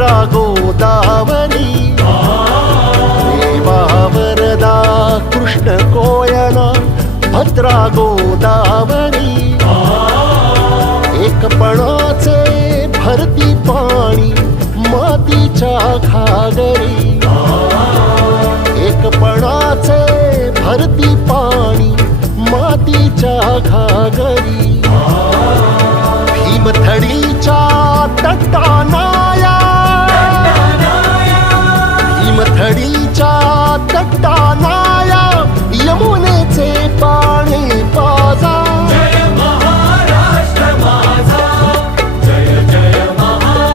भद्रा गोदावरी देवा वरदा कृष्ण कोयना भद्रा गोदावरी एकपणाचे भरती पाणी मातीच्या घागरी एकपणाचे भरती पाणी मातीच्या घागरी भीमथडीच्या तटान